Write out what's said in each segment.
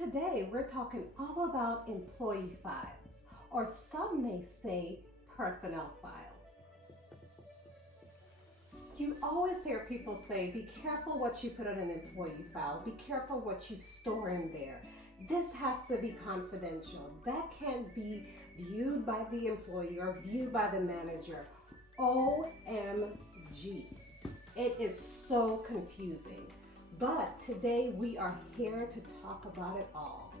Today, we're talking all about employee files, or some may say personnel files. You always hear people say, be careful what you put in an employee file, be careful what you store in there. This has to be confidential. That can't be viewed by the employee or viewed by the manager. OMG. It is so confusing. But today we are here to talk about it all.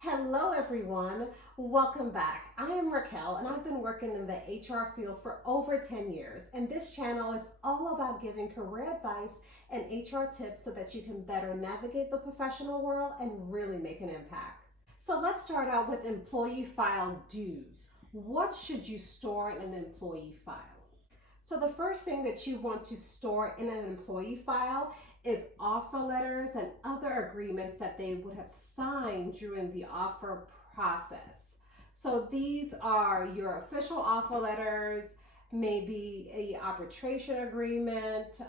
Hello everyone, welcome back. I am Raquel and I've been working in the HR field for over 10 years, and this channel is all about giving career advice and HR tips so that you can better navigate the professional world and really make an impact. So let's start out with employee file do's. What should you store in an employee file? So the first thing that you want to store in an employee file is offer letters and other agreements that they would have signed during the offer process. So these are your official offer letters, maybe an arbitration agreement,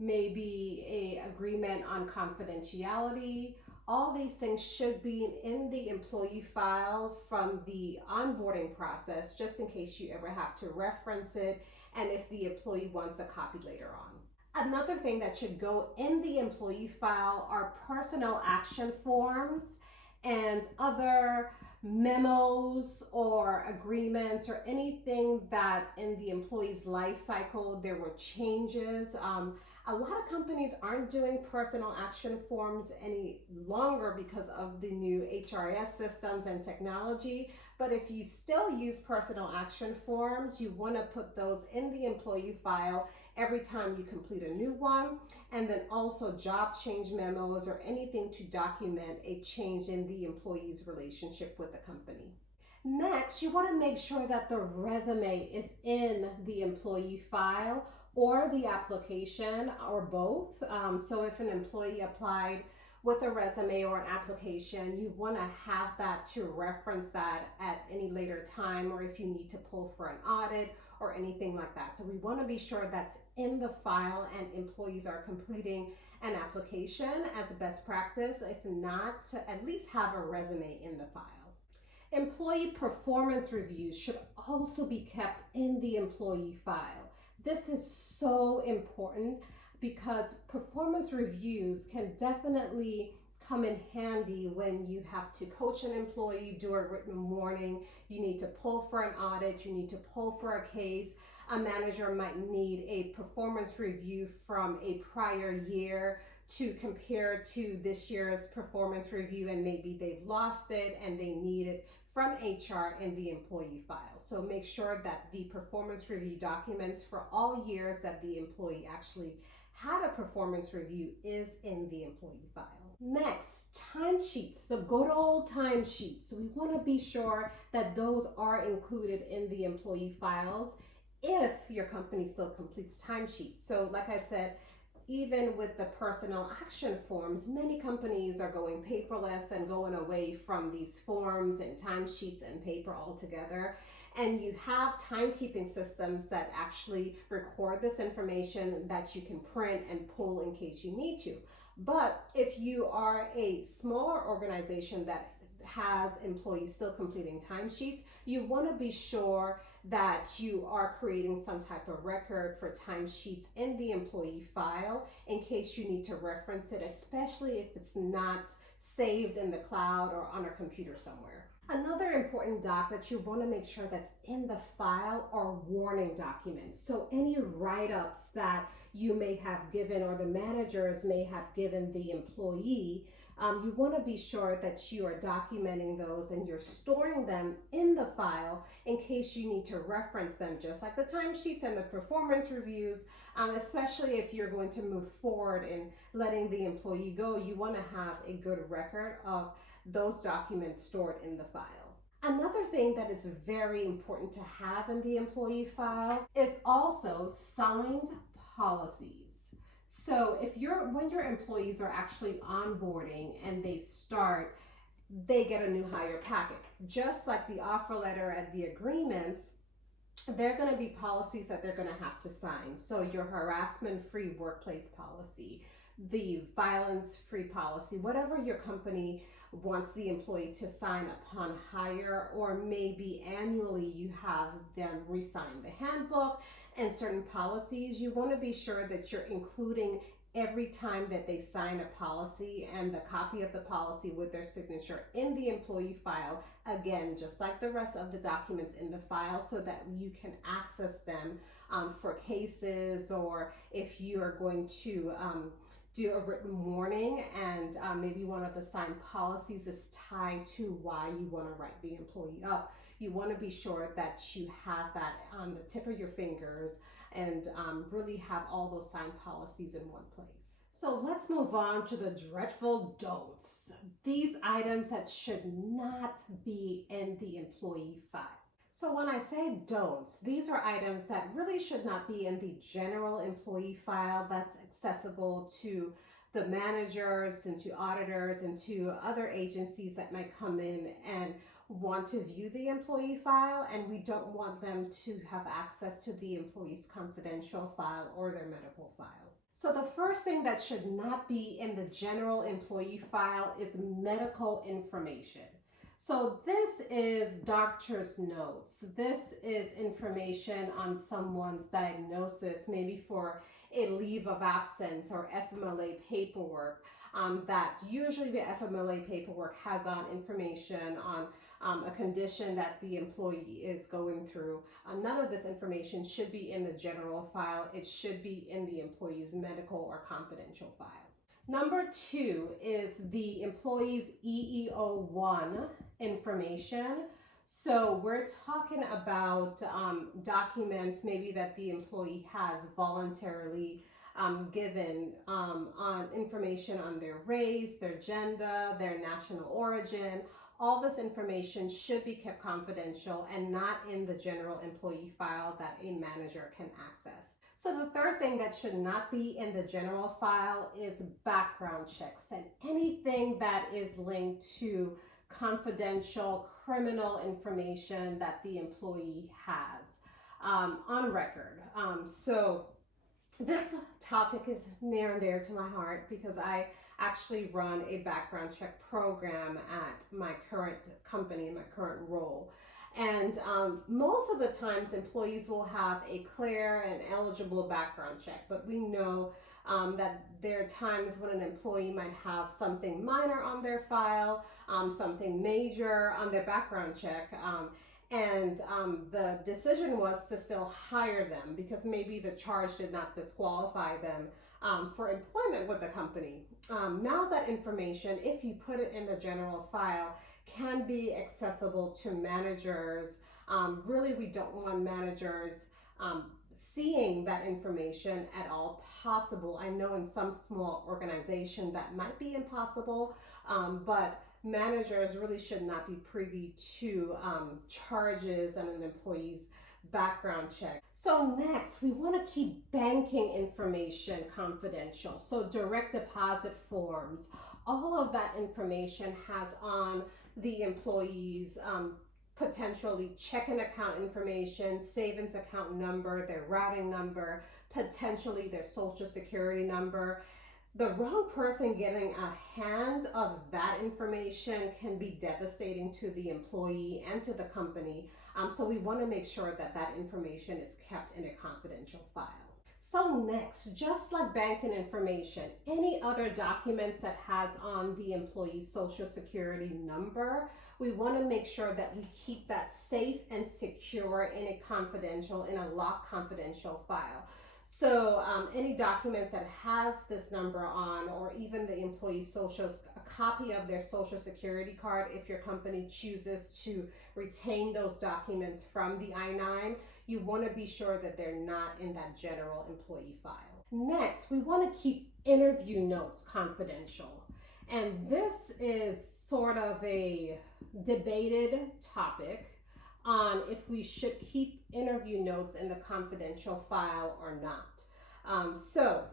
maybe an agreement on confidentiality. All these things should be in the employee file from the onboarding process, just in case you ever have to reference it and if the employee wants a copy later on. Another thing that should go in the employee file are personnel action forms and other memos or agreements or anything that in the employee's life cycle there were changes. A lot of companies aren't doing personnel action forms any longer because of the new HRS systems and technology. But if you still use personnel action forms, you want to put those in the employee file every time you complete a new one. And then also job change memos or anything to document a change in the employee's relationship with the company. Next, you want to make sure that the resume is in the employee file or the application or both. So if an employee applied with a resume or an application, you want to have that to reference that at any later time, or if you need to pull for an audit or anything like that. So we want to be sure that's in the file and employees are completing an application as a best practice. If not, to at least have a resume in the file. Employee performance reviews should also be kept in the employee file. This is so important because performance reviews can definitely come in handy when you have to coach an employee, do a written warning, you need to pull for an audit, you need to pull for a case. A manager might need a performance review from a prior year to compare to this year's performance review, and maybe they've lost it and they need it from HR in the employee file. So make sure that the performance review documents for all years that the employee actually had a performance review is in the employee file. Next, timesheets, the good old timesheets. We want to be sure that those are included in the employee files if your company still completes timesheets. So like I said, even with the personnel action forms, many companies are going paperless and going away from these forms and timesheets and paper altogether. And you have timekeeping systems that actually record this information that you can print and pull in case you need to. But if you are a smaller organization that has employees still completing timesheets, you want to be sure that you are creating some type of record for timesheets in the employee file in case you need to reference it, especially if it's not saved in the cloud or on a computer somewhere. Another important doc that you want to make sure that's in the file are warning documents. So any write-ups that you may have given or the managers may have given the employee, you want to be sure that you are documenting those and you're storing them in the file in case you need to reference them, just like the timesheets and the performance reviews, especially if you're going to move forward in letting the employee go. You want to have a good record of those documents stored in the file. Another thing that is very important to have in the employee file is also signed policies. So when your employees are actually onboarding and they start, they get a new hire packet. Just like the offer letter and the agreements, there are going to be policies that they're going to have to sign. So your harassment-free workplace policy, the violence-free policy, whatever your company wants the employee to sign upon hire, or maybe annually you have them re-sign the handbook and certain policies. You want to be sure that you're including every time that they sign a policy and the copy of the policy with their signature in the employee file, again, just like the rest of the documents in the file, so that you can access them for cases, or if you are going to do a written warning and maybe one of the signed policies is tied to why you want to write the employee up. You want to be sure that you have that on the tip of your fingers and really have all those signed policies in one place. So let's move on to the dreadful don'ts. These items that should not be in the employee file. So when I say don'ts, these are items that really should not be in the general employee file that's accessible to the managers and to auditors and to other agencies that might come in and want to view the employee file, and we don't want them to have access to the employee's confidential file or their medical file. So the first thing that should not be in the general employee file is medical information. So this is doctor's notes. This is information on someone's diagnosis, maybe for a leave of absence or FMLA paperwork. That usually the FMLA paperwork has on information on a condition that the employee is going through. None of this information should be in the general file. It should be in the employee's medical or confidential file. Number 2 is the employee's EEO-1 information. So we're talking about documents maybe that the employee has voluntarily given on information on their race, their gender, their national origin. All this information should be kept confidential and not in the general employee file that a manager can access. So the third thing that should not be in the general file is background checks and anything that is linked to confidential criminal information that the employee has on record. So this topic is near and dear to my heart because I actually run a background check program at my current company, my current role. And most of the times employees will have a clear and eligible background check, but we know that there are times when an employee might have something minor on their file, something major on their background check, and the decision was to still hire them because maybe the charge did not disqualify them for employment with the company. Now that information, if you put it in the general file, can be accessible to managers. Really, we don't want managers seeing that information at all possible. I know in some small organization that might be impossible, but managers really should not be privy to charges and an employee's background check. So next, we want to keep banking information confidential. So direct deposit forms, all of that information has on the employees potentially checking account information, savings account number, their routing number, potentially their social security number. The wrong person getting a hand of that information can be devastating to the employee and to the company. So we want to make sure that that information is kept in a confidential file. So next, just like banking information, any other documents that has on the employee's social security number, we want to make sure that we keep that safe and secure in a locked confidential file. So any documents that has this number on, or even the employee's a copy of their social security card, if your company chooses to retain those documents from the I-9, you want to be sure that they're not in that general employee file. Next, we want to keep interview notes confidential. And this is sort of a debated topic on if we should keep interview notes in the confidential file or not. So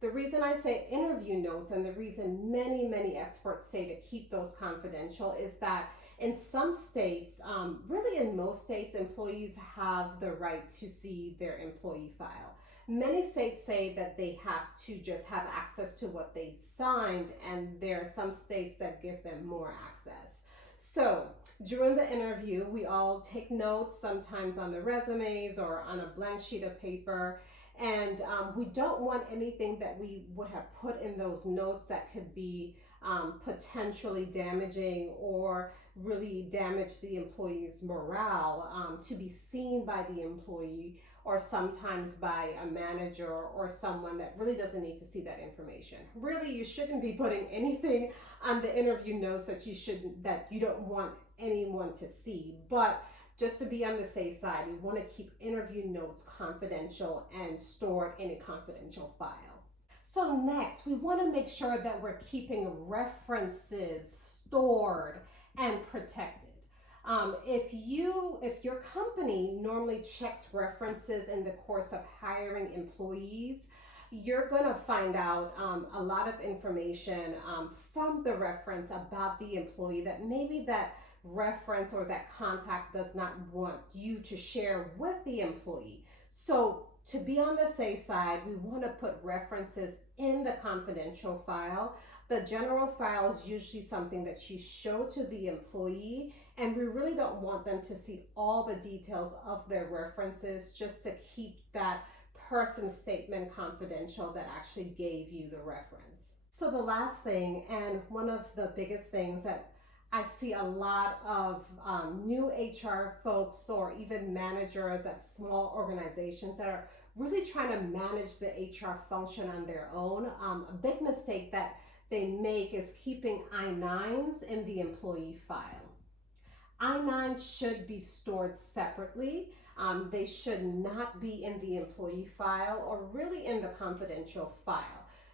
the reason I say interview notes, and the reason many experts say to keep those confidential, is that in some states, really in most states, employees have the right to see their employee file. Many states say that they have to just have access to what they signed, and there are some states that give them more access. So during the interview, we all take notes, sometimes on the resumes or on a blank sheet of paper. And we don't want anything that we would have put in those notes that could be potentially damaging or really damage the employee's morale to be seen by the employee, or sometimes by a manager or someone that really doesn't need to see that information. Really, you shouldn't be putting anything on the interview notes that you don't want anyone to see. But just to be on the safe side, you want to keep interview notes confidential and stored in a confidential file. So next, we want to make sure that we're keeping references stored and protected. If your company normally checks references in the course of hiring employees, you're going to find out a lot of information from the reference about the employee that maybe that reference or that contact does not want you to share with the employee. So to be on the safe side, we want to put references in the confidential file. The general file is usually something that you show to the employee, and we really don't want them to see all the details of their references, just to keep that person's statement confidential that actually gave you the reference. So the last thing, and one of the biggest things that I see a lot of new HR folks or even managers at small organizations that are really trying to manage the HR function on their own. A big mistake that they make is keeping I-9s in the employee file. I-9s should be stored separately. They should not be in the employee file or really in the confidential file.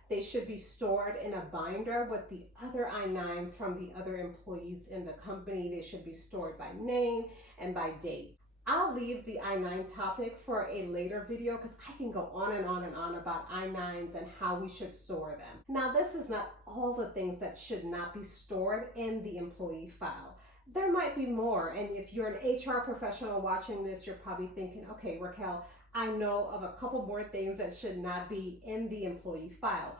They should be stored in a binder with the other I-9s from the other employees in the company. They should be stored by name and by date. I'll leave the I-9 topic for a later video because I can go on and on and on about I-9s and how we should store them. Now, this is not all the things that should not be stored in the employee file. There might be more, and if you're an HR professional watching this, you're probably thinking, okay, Raquel, I know of a couple more things that should not be in the employee file.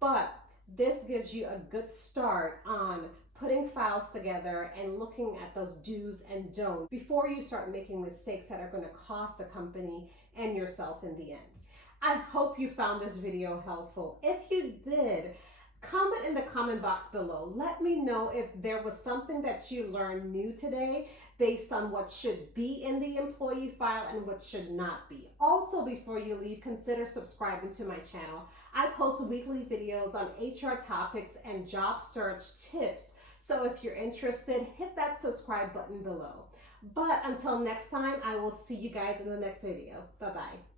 But this gives you a good start on putting files together and looking at those do's and don'ts before you start making mistakes that are going to cost the company and yourself in the end. I hope you found this video helpful. If you did, comment in the comment box below. Let me know if there was something that you learned new today based on what should be in the employee file and what should not be. Also, before you leave, consider subscribing to my channel. I post weekly videos on HR topics and job search tips. So if you're interested, hit that subscribe button below. But until next time, I will see you guys in the next video. Bye-bye.